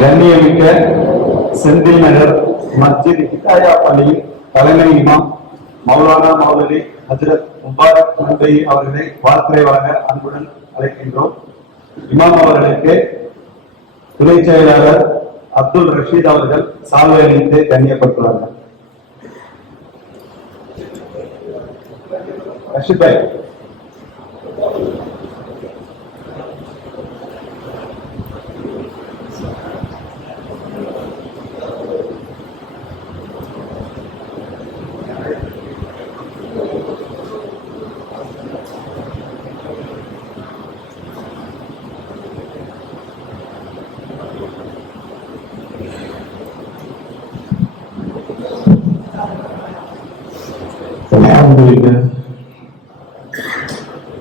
கண்ணியமிக்க செந்தில் நகர் மஸ்ஜித் ஹிதாயா பள்ளியின் தலைமை இமாம் மௌலானா மௌலவி ஹஜ்ரத் முபாரக் மும்பை அவர்களை வாழ்த்துரை வழங்க அன்புடன் அழைக்கின்றோம். இமாம் அவர்களுக்கு துணை செயலாளர் அப்துல் ரஷீத் அவர்கள் சால்வை அணிந்து கண்ணியப்படுத்துவார்கள். ரஷீத் பாய்.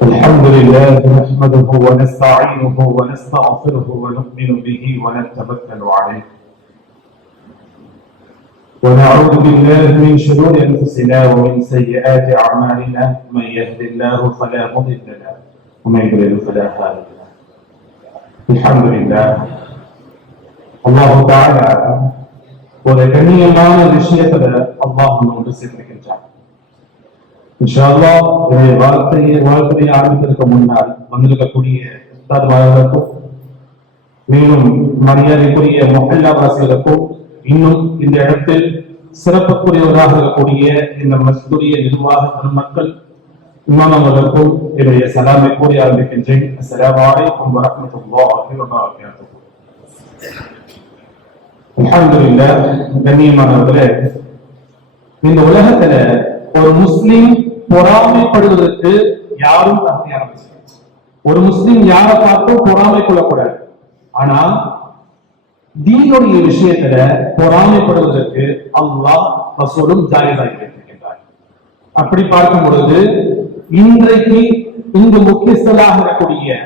الحمد لله نحمده ونستعينه ونستغفره ونؤمن به ونتوكل عليه ونعوذ بالله من شرور انفسنا ومن سيئات اعمالنا من يهد الله فلا مضل له ومن يضلل فلا هادي له. الحمد لله. الله تعالى ஒரு கண்ணியமான விஷயத்துல அல்லாஹ் நமக்கு சேர்த்திருக்கின்றார். இன்ஷா அல்லாஹ் வாழ்க்கையை ஆரம்பிப்பதற்கு முன்னால் வந்திருக்கக்கூடிய உஸ்தாத்மார்களுக்கும் மேலும் மரியாதைக்குரிய மொஹல்லா வாசிகளுக்கும் இன்னும் இந்த இடத்தில் சிறப்புக்குரியவராக இருக்கக்கூடிய இந்த மஸ்ஜிதுடைய நிர்வாக பெருமக்கள் இமாம் அவர்களுக்கும் என்னுடைய சலாமை கூறி ஆரம்பிக்கின்றேன். அஸ்ஸலாமு அலைக்கும் வரஹ்மத்துல்லாஹி வபரகாத்துஹு. அல்ஹம்துலில்லாஹ். கண்ணியமானவர்களே, இந்த உலகத்துல ஒரு முஸ்லிம் பொறாமைப்படுவதற்கு யாரும் தகுதியானவர். ஒரு முஸ்லிம் யாரை பார்த்தும் பொறாமை கொள்ளக்கூடாது. ஆனா தீனுடைய விஷயத்துல பொறாமைப்படுவதற்கு அல்லாஹ் ரசூலும் ஜாயிஸாகி வைத்திருக்கின்றார். அப்படி பார்க்கும் பொழுது இன்றைக்கு இங்கு முக்கியஸ்தலாக இருக்கக்கூடிய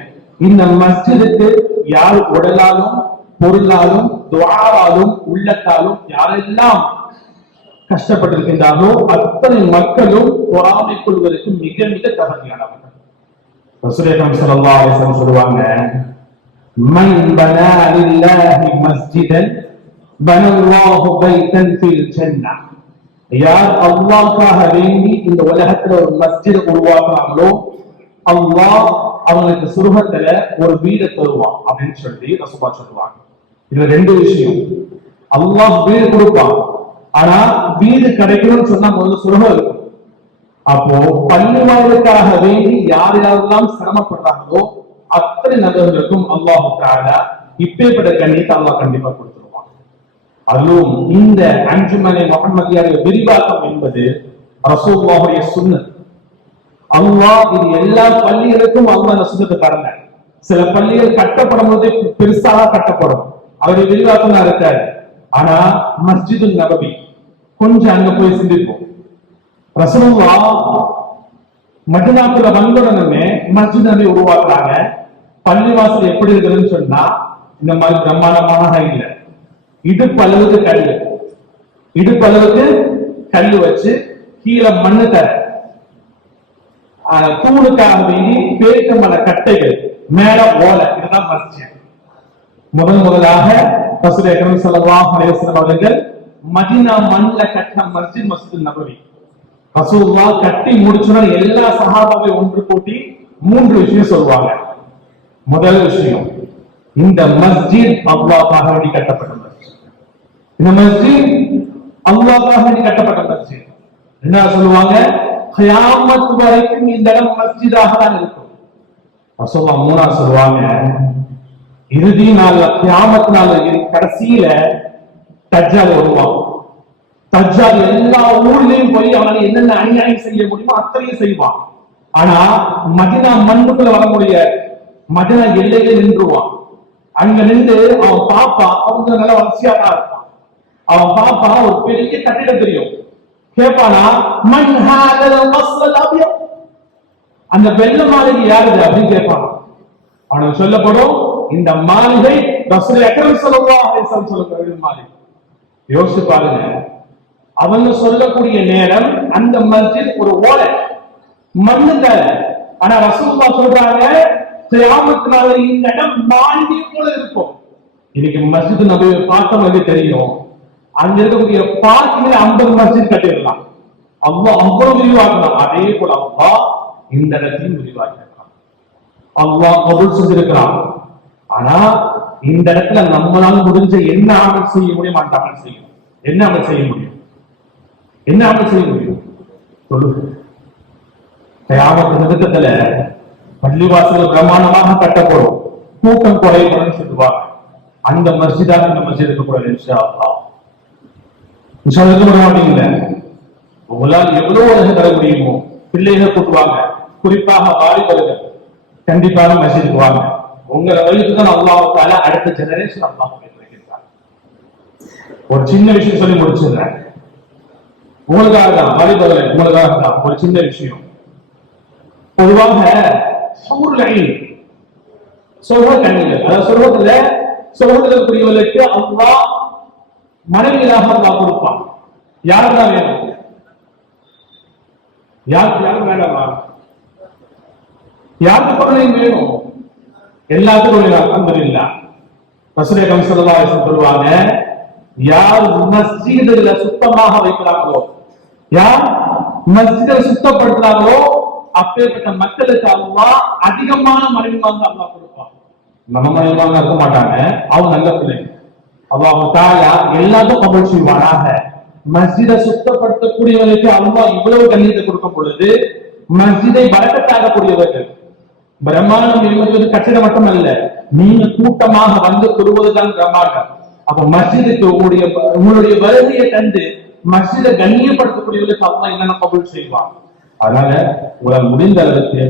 இந்த மஸ்ஜிதுக்கு யார் உடலாலும் பொருளாலும் துஆவாலும் உள்ளத்தாலும் யாரெல்லாம் கஷ்டப்பட்டிருக்கின்றார்களோ அத்தனை மக்களும் பொறாமை கொள்வதற்கு மிக மிக தகுதியானவர்கள். ரசூலுல்லாஹி ஸல்லல்லாஹு அலைஹி வஸல்லம் சொல்வாங்க, மன் பனா லில்லாஹி மஸ்ஜிதன் பனல்லாஹு பைத்தன் ஃபில் ஜன்னah. யார் அல்லாஹ்வுக்காக வேண்டி இந்த உலகத்துல ஒரு மஸ்ஜித் உருவாக்குறாங்களோ அல்லாஹ் அவங்களுக்கு சுருகத்துல ஒரு வீடு தருவான் அப்படின்னு சொல்லி ரசூலுல்லாஹ் சொல்லுவாங்க. இதுல ரெண்டு விஷயம். அல்லாஹ் வீடு கொடுப்பான், ஆனா வீடு கிடைக்கணும்னு சொன்னா முதல்ல சுலபம் இருக்கும். அப்போ பள்ளிவாயிலுக்காக வேண்டி யார் யாரெல்லாம் சிரமப்படுறாங்களோ அத்தனை நபர்களுக்கும் அல்லாஹ் தஆலா இப்பேற்பட்ட கண்ணியத்தை அல்லாஹ் கண்டிப்பா கொடுத்துருவான். அதுவும் இந்த அஞ்சுமனை முஹம்மதியாவுடைய விரிவாக்கம் என்பது ரசூலுல்லாஹுடைய சுன்னத். அல்லாஹ் இது எல்லா பள்ளிகளுக்கும் அல்லாஹ் அந்த சுன்னத்தை தரல. சில பள்ளிகள் கட்டப்படும் போது பெருசாக கட்டப்படும், அவருடைய விரிவாக்கம் தான் இருக்காது. ஆனா மஸ்ஜிது நபவி கொஞ்சம் அங்க போய் சிந்திப்போம். ரசூலுல்லாஹ் மதீனாவுல வந்தவுடனே மஸ்ஜித் நபி உருவாக்குறாங்க. பள்ளிவாசல் எப்படி இருக்குதுன்னு சொன்னா இந்த மாதிரி பிரம்மாண்டமான இல்ல, இடுப்பளவுக்கு கல்லு, இடுப்பளவுக்கு கல்லு வச்சு கீழே மண்ணு தர, தூணுக்காக வேண்டி பேரிக்கம்பல கட்டைகள், மேல ஓலை. இதுதான் மஸ்ஜித். முதலாக ரசூல் அக்ரம் ஸல்லல்லாஹு அலைஹி வஸல்லம் அவர்கள் மதீனா மண்ல கட்டின மஸ்ஜித் மஸ்ஜித் நபவி. ரசூலுல்லாஹ் கட்டி முடிச்சோன எல்லா சஹாபாவை ஒன்று கூட்டி மூன்று விஷயம் சொல்வாங்க. முதல் விஷயம், இந்த மஸ்ஜித் அல்லாஹ்வுக்காக வேண்டி கட்டப்பட்ட மஸ்ஜித். இந்த மஸ்ஜித் அல்லாஹ்வுக்காக வேண்டி கட்டப்பட்ட மஸ்ஜித். என்ன சொல்லுவாங்க? கியாமத் வரைக்கும் இந்த இடம் மஸ்ஜிதாக தான் இருக்கும். ரசூலுல்லாஹ் மூணாவது சொல்லுவாங்க, இறுதி நாள் கியாமத் நாள் கடைசியில தஜ்ஜால் வருவான். தஜ்ஜால் எல்லா ஊர்லயும் போய் அவனை என்னென்ன அநியாயம் செய்ய முடியுமோ அத்தனையும் செய்வான். ஆனா மதீனா மண்ணுக்குள்ள வர முடியாது. மதீனா எல்லையில நின்றுவான். அங்க நின்று அவன் பாப்பா, அவங்க நல்ல வளர்ச்சியா தான் இருப்பான். அவன் பாப்பா ஒரு பெரிய கட்டிடம் தெரியும். கேட்பானா, மன் ஹாதல் கஸ்ல் அபியத், அந்த வெள்ள மாளிகை யாருது அப்படின்னு கேட்பான். அவனுக்கு சொல்லப்படும், இந்த மாளிகை ரசூல் அக்ரம் ஸல்லல்லாஹு அலைஹி வஸல்லம் சொல்லக்கூடிய மாளிகை. யோசிச்சு பாருங்க, அவங்க சொல்லக்கூடிய நேரம் அந்த மஸ்ஜித் ஒரு ஓலை மண்ணு தர. ஆனா ரசூலுல்லாஹ் சொல்றாங்க, கியாமத் நாள் இந்த இடம் மாளிகை போல இருக்கும். இன்னைக்கு மஸ்ஜித் நபவியை பார்த்தவங்களுக்கு தெரியும், அங்க இருக்கக்கூடிய பார்க்கிங்ல 50 மஸ்ஜித் கட்டிடலாம். அல்லாஹ் அவ்வளவு விரிவாக்கலாம். அதே போல அல்லாஹ் இந்த இடத்தையும் விரிவாக்கலாம். அல்லாஹ் கபூல் செஞ்சிருக்கிறான். ஆனா இந்த இடத்துல நம்மளால முடிஞ்ச என்ன அமல் செய்ய முடியும், அந்த அமல் செய்யும். என்ன அமல் செய்ய முடியும்? என்ன அமல் செய்ய முடியும்? சொல்லுங்க. கியாமத் நிமித்தத்துல பள்ளிவாசல் பிரமாணமாக கட்டப்படும், கூட்டம் குறைபடும் சொல்லுவாங்க. அந்த மஸ்ஜிதா இந்த மஸ்ஜித் இருக்கக்கூடாது. இன்ஷா அல்லாஹ் இன்ஷா அல்லாஹ் இருக்க மாட்டீங்கல்ல. உங்களால் எவ்வளவு உலகம் தர முடியுமோ பிள்ளைகள் கூட்டுவாங்க, குறிப்பாக வாலிபர்கள் கண்டிப்பாக மஸ்ஜிதுக்கு வாங்க. உங்களை வழிக்கு தான் அல்லாஹ் தஆலா அடுத்த ஜெனரேஷன் அல்லாஹ் வைத்திருக்கிறார். ஒரு சின்ன விஷயம் சொல்லி முடிச்சிடுறேன். உங்களுக்காக தான் வாலிபர்கள், உங்களுக்காக தான் ஒரு சின்ன விஷயம். பொதுவாக சொர்க்க கண்ணிகள், அதாவது சொர்க்கத்துல இருக்கக்கூடியவர்களுக்கு அல்லாஹ் மனைவியாக அல்லாஹ் கொடுப்பான். யாருதான் வேணும்? யாரும் வேண்டாமா? யாருக்கு பொருளை வேணும்? எல்லாத்துக்கும் அல்ஹம்துலில்லாஹ். ரசூல் ஸல்லல்லாஹு அலைஹி வஸல்லம் சொல்வாங்க, யார் மஸ்ஜிதுல சுத்தமாக வைக்கிறாங்களோ, யார் மஸ்ஜிதை சுத்தப்படுத்துறாங்களோ அப்பேற்பட்ட மக்களுக்கு அல்லாஹ் அதிகமான மனைவிமார்கள் அல்லாஹ் கொடுப்பான். நம்ம மனைவிமார்கள் இருக்க மாட்டாங்க, அவங்க நல்ல பிள்ளைங்க. அல்லாஹ் தஆலா எல்லாத்தையும் கபூல் செய்வானாக. மஸ்ஜிதை சுத்தப்படுத்தக்கூடியவர்களுக்கு அல்லாஹ் இவ்வளவு கண்ணியத்தை கொடுக்கும் பொழுது மஸ்ஜிதை பரக்கத்தாகக்கூடியவர்கள், பிரம்மாண்டம் என்பது கட்டிடம் மட்டுமல்ல, நீங்க கூட்டமாக வந்து தொழுவதுதான் பிரம்மாண்டம். அப்ப மஸ்ஜிதுக்கு உங்களுடைய வருகையை கண்டு மஸ்ஜிதை கண்ணியப்படுத்தக்கூடியவர்களுக்கு அல்லாஹ் என்னென்ன கபூல் செய்வான். அதனால உங்களால் முடிந்த அளவுக்கு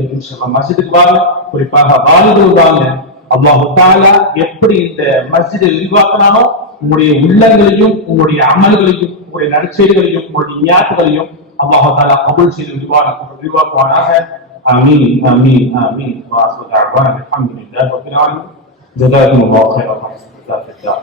மஸ்ஜிதுக்கு வாங்க, குறிப்பாக வாலிபர்கள் வாங்க. அல்லாஹ் தஆலா எப்படி இந்த மஸ்ஜிதை விரிவாக்கினானோ உங்களுடைய உள்ளங்களையும் உங்களுடைய அமல்களையும் உங்களுடைய நற்செயல்களையும் உங்களுடைய நியாயங்களையும் அல்லாஹ் தஆலா கபூல் செய்து விரிவாக்குவானாக. ஆமீன் ஆமீன் ஆமீன். வாஸ்ஸலாமு அலைக்கும். அல்ஹம்துலில்லாஹி ரப்பில் ஆலமீன். ஜஸாக்குமுல்லாஹு கைரன்.